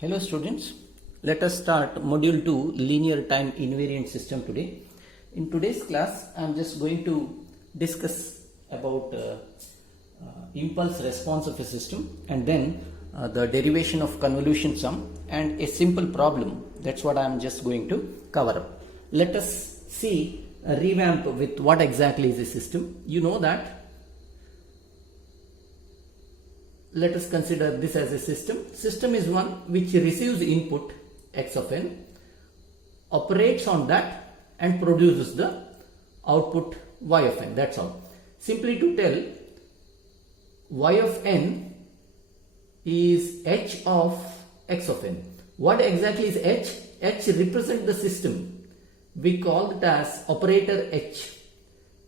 Hello students, let us start Module 2 Linear Time Invariant System today. In today's class, I am just going to discuss about impulse response of a system and then the derivation of convolution sum and a simple problem. That's what I am just going to cover up. Let us see a revamp with what exactly is a system. You know that. Let us consider this as a system. System is one which receives input x of n, operates on that and produces the output y of n. That's all. Simply to tell, y of n is h of x of n. What exactly is h? H represents the system. We call it as operator h.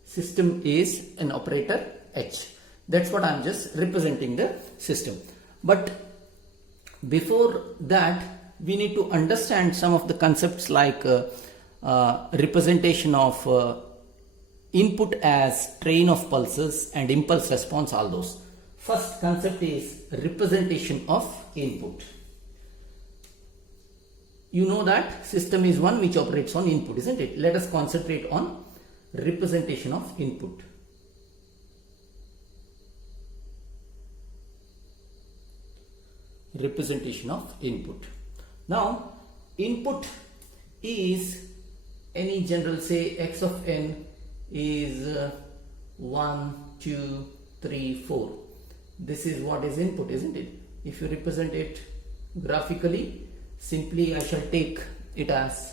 System is an operator h. That's what I'm just representing the system. But before that, we need to understand some of the concepts like representation of input as train of pulses and impulse response, all those. First concept is representation of input. You know that system is one which operates on input, isn't it? Let us concentrate on representation of input. Representation of input. Now, input is any general, say x of n is 1, 2, 3, 4. This is what is input, isn't it? If you represent it graphically, simply I shall take it as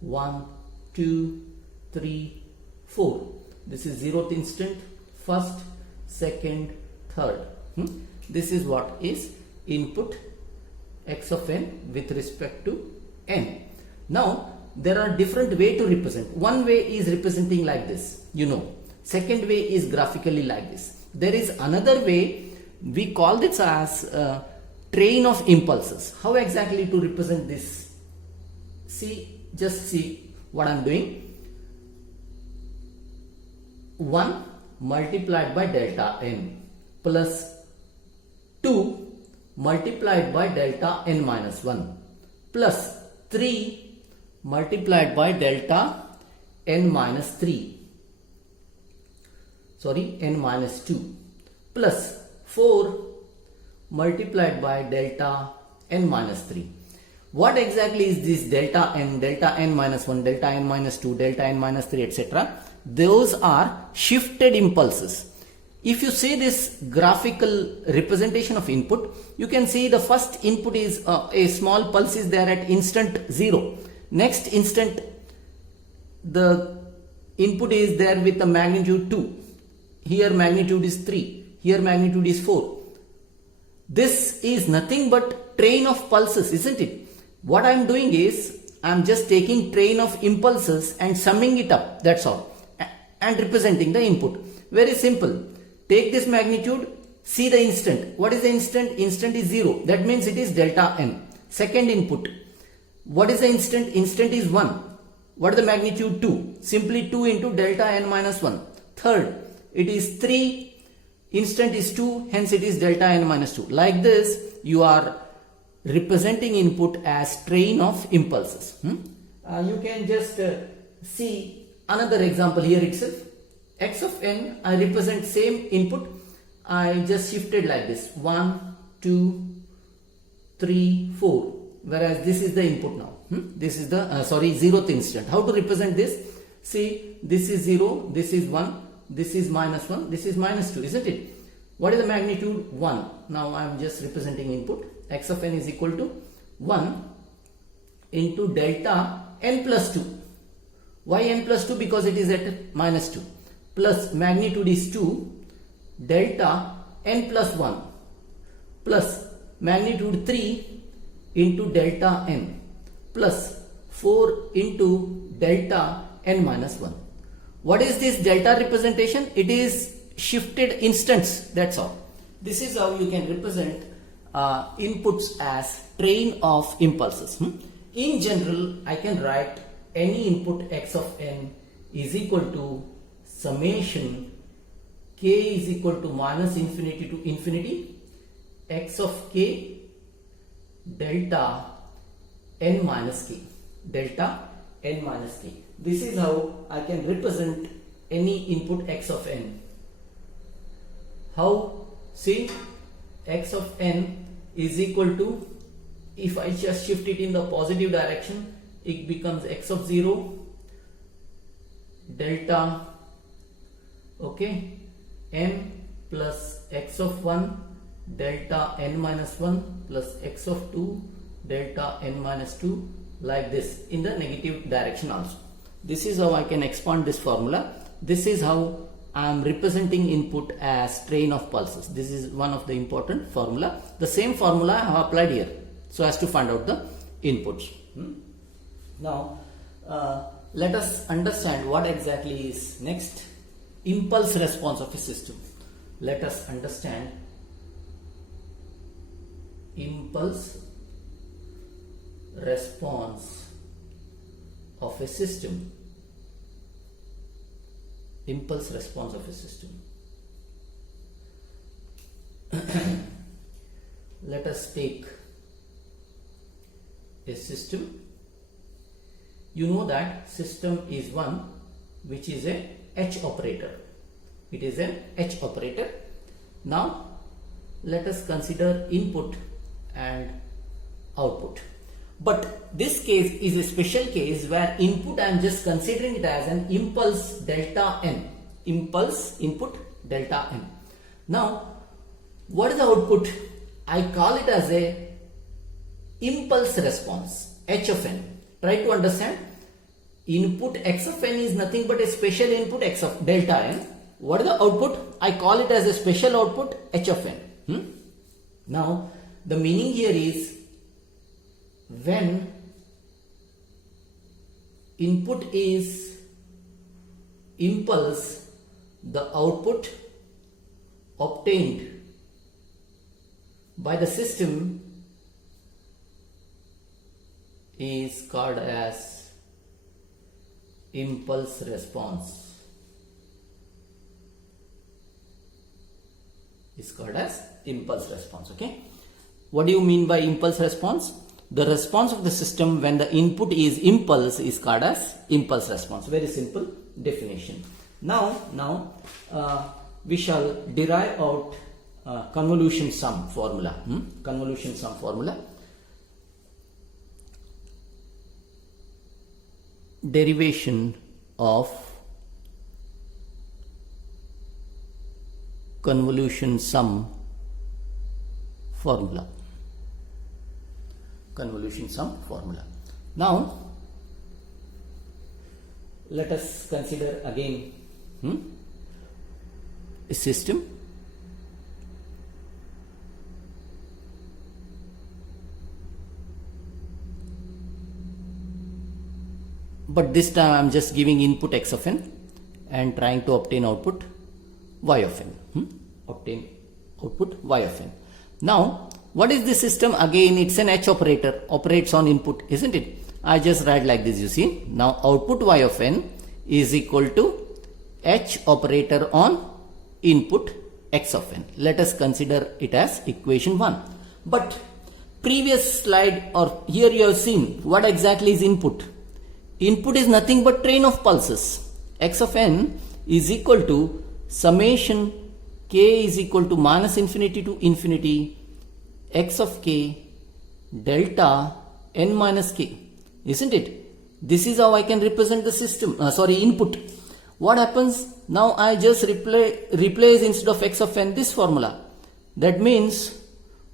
1, 2, 3, 4. This is 0th instant, first, second, third. This is what is input x of n with respect to n. Now there are different ways to represent. One way is representing like this, you know. Second way is graphically like this. There is another way, we call this as train of impulses. How exactly to represent this? Just see what I am doing. 1 multiplied by delta n plus 2 multiplied by delta n minus 1 plus 3 multiplied by delta n minus 3, n minus 2 plus 4 multiplied by delta n minus 3. What exactly is this delta n minus 1, delta n minus 2, delta n minus 3, etc.? Those are shifted impulses. If you see this graphical representation of input, you can see the first input is a small pulse is there at instant 0. Next instant, the input is there with the magnitude 2. Here magnitude is 3. Here magnitude is 4. This is nothing but train of pulses, isn't it? What I am doing is, I am just taking train of impulses and summing it up, that's all, and representing the input. Very simple. Take this magnitude, see the instant. What is the instant? Instant is 0. That means it is delta n. Second input. What is the instant? Instant is 1. What is the magnitude? 2. Simply 2 into delta n minus 1. Third, it is 3. Instant is 2. Hence it is delta n minus 2. Like this, you are representing input as train of impulses. You can just see another example here itself. X of n, I represent same input. I just shifted like this. 1, 2, 3, 4. Whereas this is the input now. This is the, 0th instant. How to represent this? See, this is 0, this is 1, this is minus 1, this is minus 2, isn't it? What is the magnitude? 1. Now I am just representing input. X of n is equal to 1 into delta n plus 2. Why n plus 2? Because it is at minus 2. Plus magnitude is 2 delta n plus 1 plus magnitude 3 into delta n plus 4 into delta n minus 1. What is this delta representation? It is shifted instants, that's all. This is how you can represent inputs as train of impulses. In general, I can write any input x of n is equal to summation k is equal to minus infinity to infinity x of k delta n minus k. Delta n minus k. This is how I can represent any input x of n. How? See, x of n is equal to, if I just shift it in the positive direction, it becomes x of 0 delta, okay, n plus x of 1 delta n minus 1 plus x of 2 delta n minus 2, like this in the negative direction also. This is how I can expand this formula. This is how I am representing input as train of pulses. This is one of the important formula. The same formula I have applied here so as to find out the inputs. Now let us understand what exactly is next. Impulse response of a system. Let us understand impulse response of a system. Impulse response of a system. Let us take a system. You know that system is one which is a H operator. It is an H operator. Now let us consider input and output. But this case is a special case where input I am just considering it as an impulse delta n. Impulse input delta n. Now what is the output? I call it as a impulse response H of n. Try to understand. Input x of n is nothing but a special input x of delta n. What is the output? I call it as a special output H of n. Now the meaning here is, when input is impulse, the output obtained by the system is called as impulse response. Is called as impulse response. Okay. What do you mean by impulse response? The response of the system when the input is impulse is called as impulse response. Very simple definition. Now we shall derive out convolution sum formula. Convolution sum formula. Derivation of convolution sum formula. Convolution sum formula. Now let us consider again a system. But this time I am just giving input x of n and trying to obtain output y of n. Obtain output y of n. Now what is this system? Again it's an H operator, operates on input, isn't it? I just write like this, you see. Now output y of n is equal to H operator on input x of n. Let us consider it as equation 1. But previous slide or here you have seen what exactly is input. Input is nothing but train of pulses. X of n is equal to summation k is equal to minus infinity to infinity x of k delta n minus k, isn't it? This is how I can represent the system, input. What happens? Now I just replace instead of x of n this formula. That means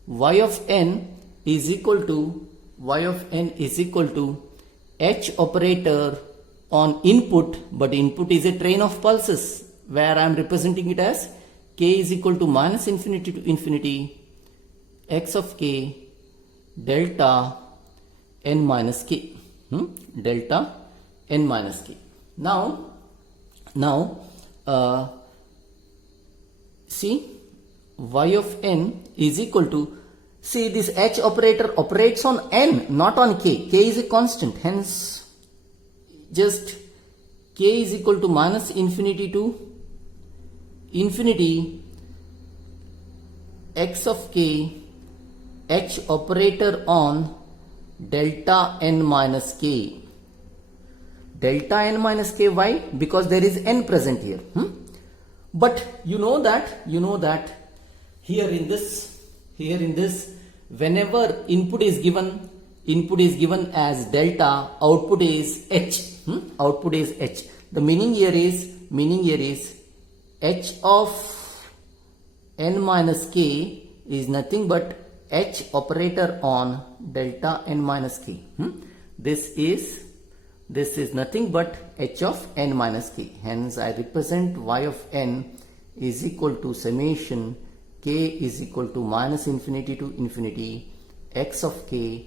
y of n is equal to H operator on input, but input is a train of pulses where I am representing it as k is equal to minus infinity to infinity x of k delta n minus k. Delta n minus k. Now see, y of n is equal to, see, this H operator operates on n, not on k. K is a constant, hence just k is equal to minus infinity to infinity x of k h operator on delta n minus k. Delta n minus k, why? Because there is n present here. But you know that here in this, whenever input is given as delta, output is h. Output is h. The meaning here is h of n minus k is nothing but h operator on delta n minus k. This is nothing but h of n minus k. Hence I represent y of n is equal to summation k is equal to minus infinity to infinity x of k.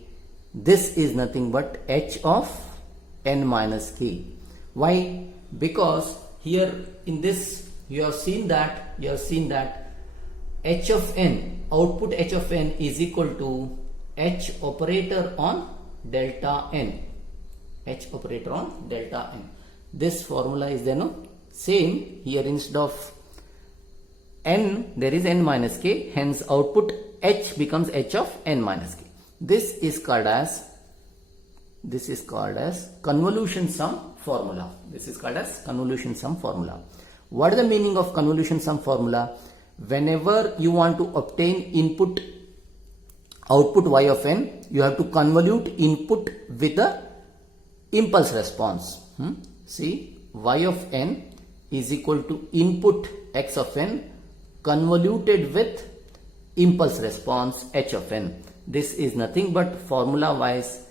This is nothing but h of n minus k. Why? Because here in this you have seen that h of n, output h of n is equal to h operator on delta n. H operator on delta n. This formula is then same here. Instead of n there is n minus k, hence output h becomes h of n minus k. This is called as convolution sum formula. This is called as convolution sum formula. What is the meaning of convolution sum formula? Whenever you want to obtain output y of n, you have to convolute input with the impulse response. See, y of n is equal to input x of n convoluted with impulse response h of n. This is nothing but formula wise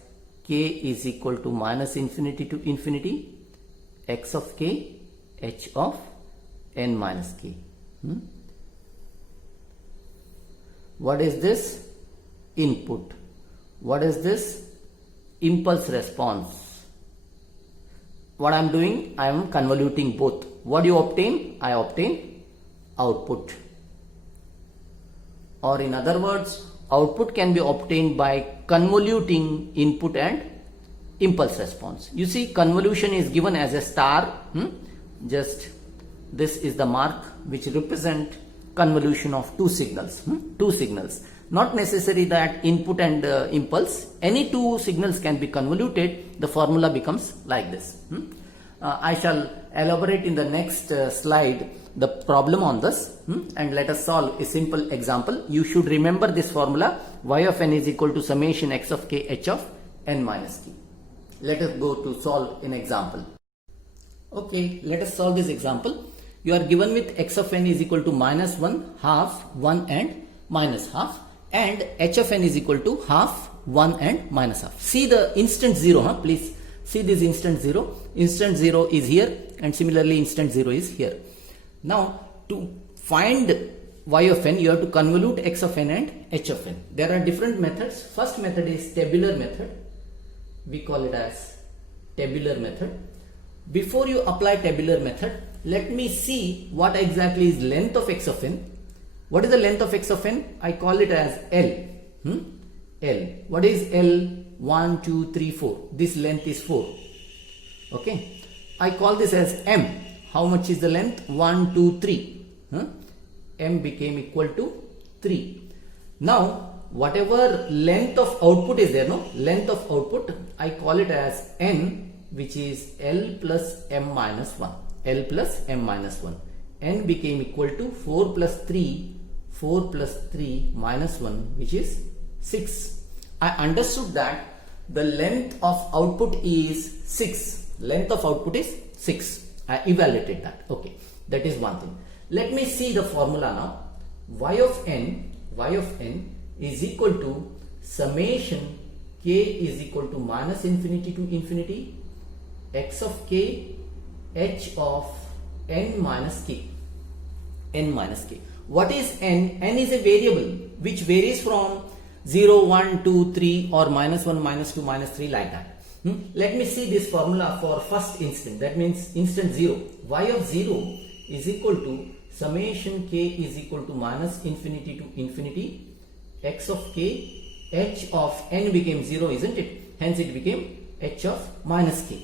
k is equal to minus infinity to infinity x of k h of n minus k. What is this? Input. What is this? Impulse response. What I am doing? I am convoluting both. What do you obtain? I obtain output. Or in other words, output can be obtained by convoluting input and impulse response. You see, convolution is given as a star. Just this is the mark which represent convolution of two signals. Not necessary that input and impulse. Any two signals can be convoluted. The formula becomes like this. I shall elaborate in the next slide the problem on this, and let us solve a simple example. You should remember this formula: y of n is equal to summation x of k h of n minus k. Let us go to solve an example. Okay, let us solve this example. You are given with x of n is equal to minus 1, half, 1 and minus half, and h of n is equal to half, 1 and minus half. See the instant 0, please see this instant 0. Instant 0 is here, and similarly instant 0 is here. Now to find y of n, you have to convolute x of n and h of n. There are different methods. First method is tabular method. We call it as tabular method. Before you apply tabular method, let me see what exactly is length of x of n. What is the length of x of n? I call it as L. L. What is L? 1, 2, 3, 4. This length is 4. Okay. I call this as M. How much is the length? 1, 2, 3. M became equal to 3. Now, whatever length of output is there, length of output, I call it as N, which is L plus M minus 1. L plus M minus 1. N became equal to 4 plus 3 minus 1, which is 6. I understood that the length of output is 6. Length of output is 6. I evaluated that. Okay, that is one thing. Let me see the formula now. Y of n is equal to summation k is equal to minus infinity to infinity x of k h of n minus k. N minus k. What is n? N is a variable which varies from 0, 1, 2, 3 or minus 1, minus 2, minus 3 like that. Let me see this formula for first instant. That means instant 0. Y of 0 is equal to summation k is equal to minus infinity to infinity x of k h of n became 0, isn't it? Hence it became h of minus k.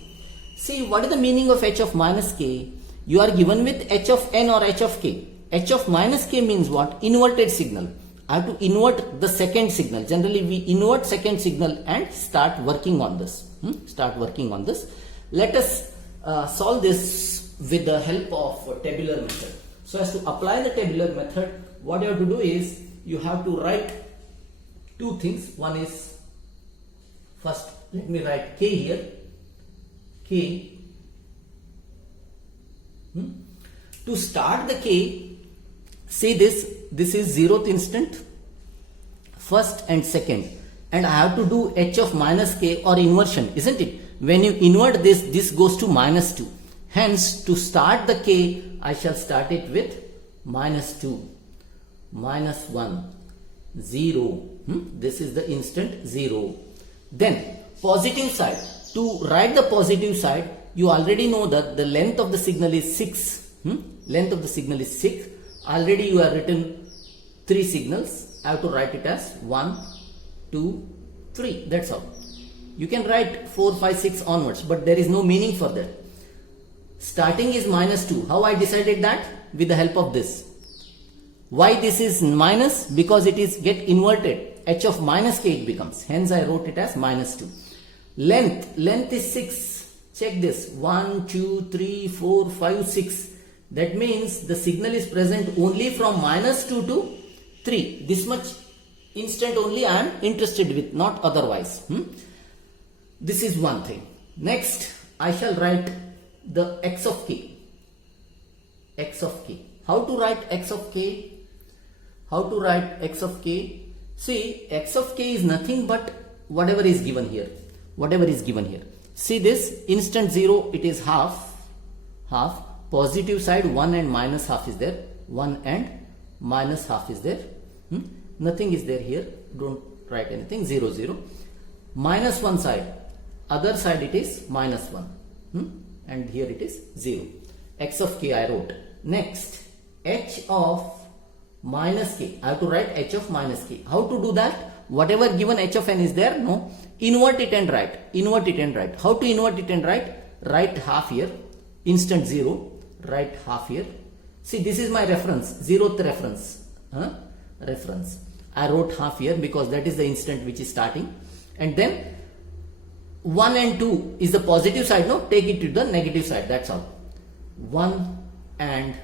See, what is the meaning of h of minus k? You are given with h of n or h of k. H of minus k means what? Inverted signal. I have to invert the second signal. Generally we invert second signal and start working on this. Start working on this. Let us solve this with the help of tabular method. So as to apply the tabular method, what you have to do is you have to write two things. One is, first let me write k here, k. To start the k, see this is 0th instant, first and second, and I have to do h of minus k or inversion, isn't it? When you invert this goes to -2. Hence, to start the k, I shall start it with -2, -1, 0. This is the instant 0. Then positive side. To write the positive side, you already know that the length of the signal is 6. Length of the signal is 6. Already you have written 3 signals. I have to write it as 1, 2, 3. That's all. You can write 4, 5, 6 onwards, but there is no meaning for that. Starting is -2. How I decided that? With the help of this. Why this is minus? Because it is get inverted. H of minus k it becomes. Hence I wrote it as -2. Length is 6. Check this. 1, 2, 3, 4, 5, 6. That means the signal is present only from -2 to 3. This much instant only I am interested with, not otherwise. This is one thing. Next, I shall write the x of k. X of k. How to write x of k? How to write x of k? See, x of k is nothing but whatever is given here. Whatever is given here. See this, instant 0, it is half. Positive side 1 and minus half is there. 1 and minus half is there. Nothing is there here. Don't write anything. 0, 0. Minus 1 side. Other side it is -1. And here it is 0. X of k I wrote. Next, h of minus k. I have to write h of minus k. How to do that? Whatever given h of n is there, no. Invert it and write. Invert it and write. How to invert it and write? Write half here. Instant 0. Write half here. See, this is my reference. 0th reference. Reference. I wrote half here because that is the instant which is starting. And then 1 and 2 is the positive side, no? Take it to the negative side. That's all. 1 and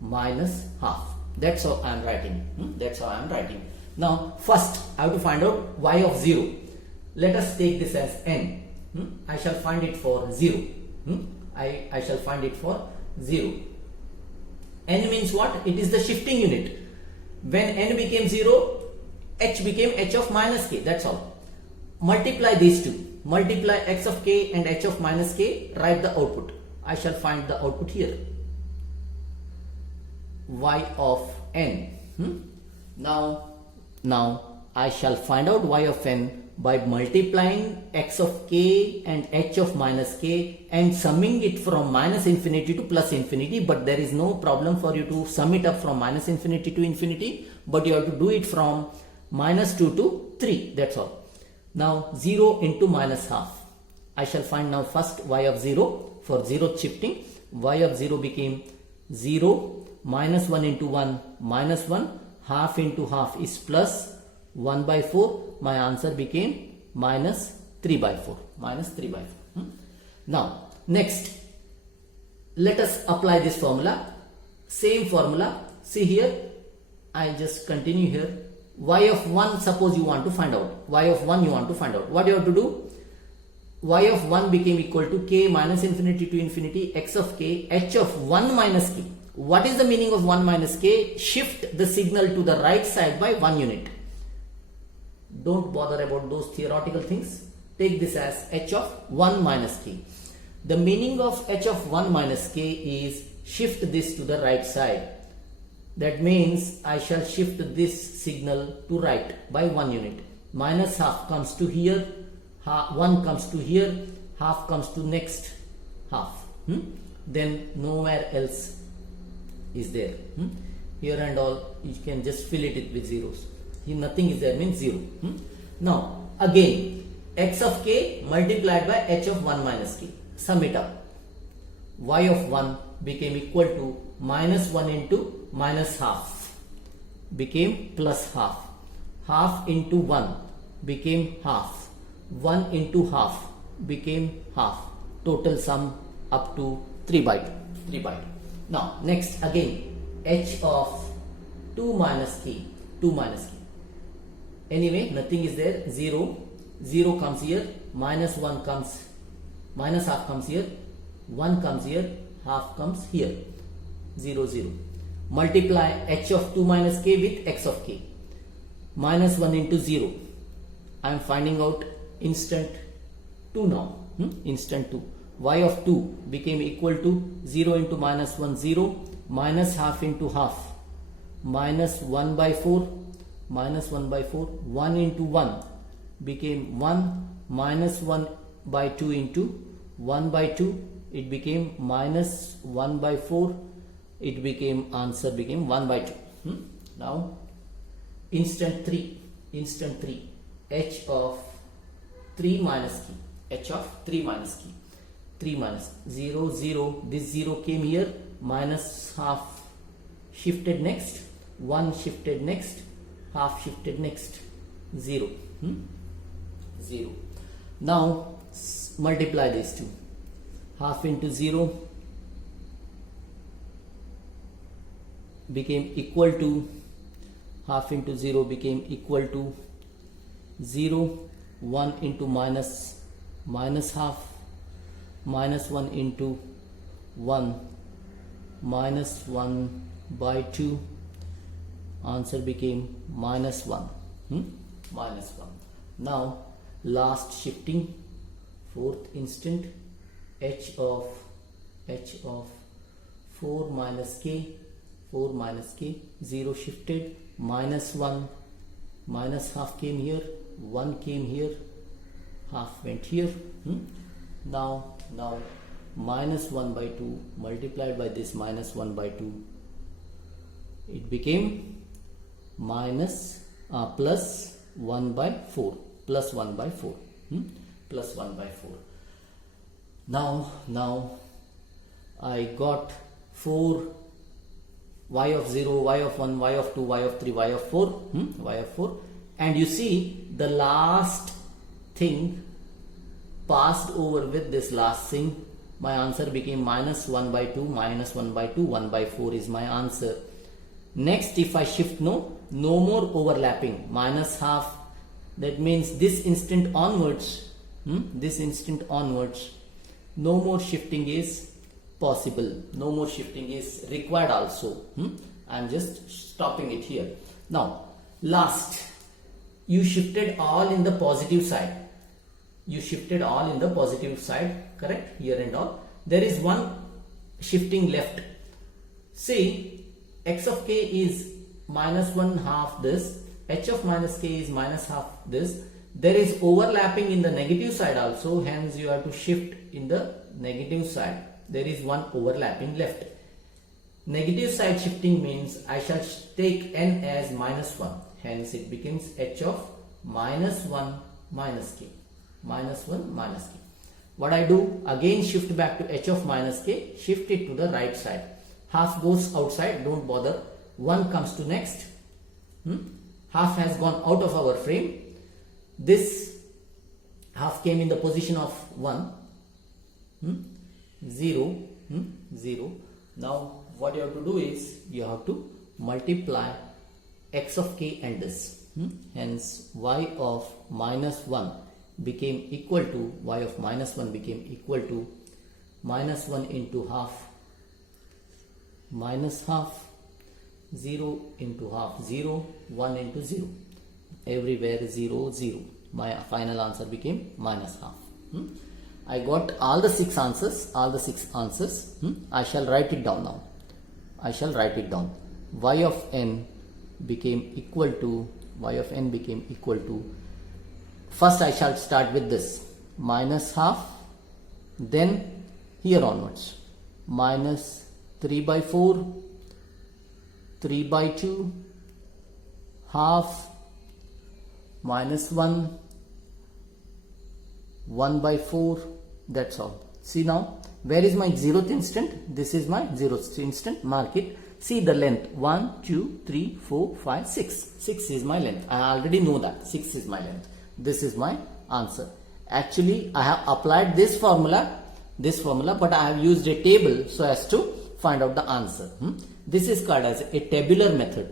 minus half. That's how I am writing. That's how I am writing. Now, first I have to find out y of 0. Let us take this as n. I shall find it for 0. I shall find it for 0. N means what? It is the shifting unit. When n became 0, h became h of minus k. That's all. Multiply these two. Multiply x of k and h of minus k. Write the output. I shall find the output here. Y of n. Now I shall find out y of n by multiplying x of k and h of minus k and summing it from -infinity to +infinity. But there is no problem for you to sum it up from -infinity to infinity. But you have to do it from -2 to 3. That's all. Now 0 into minus half. I shall find now first y of 0 for 0th shifting. Y of 0 became 0. -1 into 1 -1. Half into half is plus 1 by 4. My answer became -3 by 4. -3 by 4. Now next, let us apply this formula. Same formula. See here, I just continue here. Y of 1, suppose you want to find out. Y of 1 you want to find out. What you have to do? Y of 1 became equal to k -infinity to infinity x of k h of 1 minus k. What is the meaning of 1 minus k? Shift the signal to the right side by 1 unit. Don't bother about those theoretical things. Take this as h of 1 minus k. The meaning of h of 1 minus k is shift this to the right side. That means I shall shift this signal to right by 1 unit. Minus half comes to here, 1 comes to here, half comes to next half. Then nowhere else is there. Here and all you can just fill it with zeros. Here nothing is there, means 0. Now again, x of k multiplied by h of 1 minus k. Sum it up. Y of 1 became equal to -1 into minus half. became plus half. Half into 1 became half. 1 into half became half. Total sum up to 3 by 2. 3 by 2. Now next again h of 2 minus k. 2 minus k. Anyway, nothing is there. 0. 0 comes here. Minus 1 comes. Minus half comes here. 1 comes here. Half comes here. 0, 0. Multiply h of 2 minus k with x of k. Minus 1 into 0. I am finding out instant 2 now. Instant 2. Y of 2 became equal to 0 into minus 1, 0. Minus half into half. Minus 1 by 4. Minus 1 by 4. 1 into 1 became 1. Minus 1 by 2 into 1 by 2. It became minus 1 by 4. It became, answer became 1 by 2. Now instant 3. Instant 3. H of 3 minus k. H of 3 minus k. 3 minus 0, 0. This 0 came here. Minus half shifted next. 1 shifted next. Half shifted next. 0. 0. Now multiply these two. Half into 0 became equal to, half into 0 became equal to 0. 1 into minus, minus half. Minus 1 into 1. Minus 1 by 2. Answer became minus 1. Minus 1. Now last shifting, fourth instant, h of 4 minus k. 4 minus k. 0 shifted. Minus 1. Minus half came here. 1 came here. Half went here. Now minus 1 by 2 multiplied by this minus 1 by 2. It became minus plus 1 by 4. Plus 1 by 4. Plus 1 by 4. Now I got 4, y of 0, y of 1, y of 2, y of 3, y of 4. Y of 4. And you see the last thing passed over with this last thing. My answer became minus 1 by 2, minus 1 by 2, 1 by 4 is my answer. Next, if I shift, no more overlapping. Minus half, that means this instant onwards, this instant onwards, no more shifting is possible. No more shifting is required also. I am just stopping it here. Now, last, you shifted all in the positive side. You shifted all in the positive side, correct? Here and all. There is one shifting left. See, x of k is minus 1 half this. H of minus k is minus half this. There is overlapping in the negative side also. Hence, you have to shift in the negative side. There is one overlapping left. Negative side shifting means I shall take n as minus 1. Hence, it becomes h of minus 1 minus k. Minus 1 minus k. What I do? Again shift back to h of minus k. Shift it to the right side. Half goes outside. Don't bother. 1 comes to next. Half has gone out of our frame. This half came in the position of 1. 0. 0. Now what you have to do is you have to multiply x of k and this. Hence y of minus 1 became equal to, y of minus 1 became equal to minus 1 into half, minus half, 0 into half, 0, 1 into 0. Everywhere 0, 0. My final answer became minus half. I got all the 6 answers. I shall write it down now. I shall write it down. Y of n became equal to, first I shall start with this, minus half, then here onwards, minus 3 by 4, 3 by 2, half, minus 1, 1 by 4, that's all. See now, where is my 0th instant? This is my 0th instant, mark it. see the length 1 2 3 4 5 6. 6 is my length. I already know that 6 is my length. This is my answer. Actually I have applied this formula, but I have used a table so as to find out the answer. This is called as a tabular method.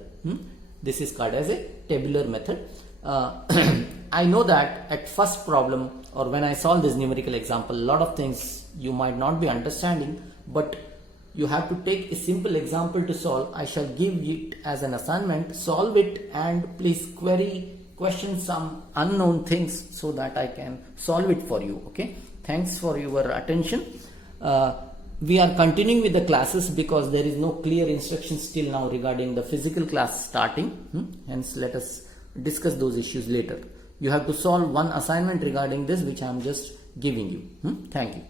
This is called as a tabular method. I know that at first problem or when I solve this numerical example, a lot of things you might not be understanding, but you have to take a simple example to solve. I shall give it as an assignment, solve it, and please question some unknown things so that I can solve it for you. Okay, thanks for your attention. We are continuing with the classes because there is no clear instructions till now regarding the physical class starting. Hence let us discuss those issues later. You have to solve one assignment regarding this which I am just giving you. Thank you.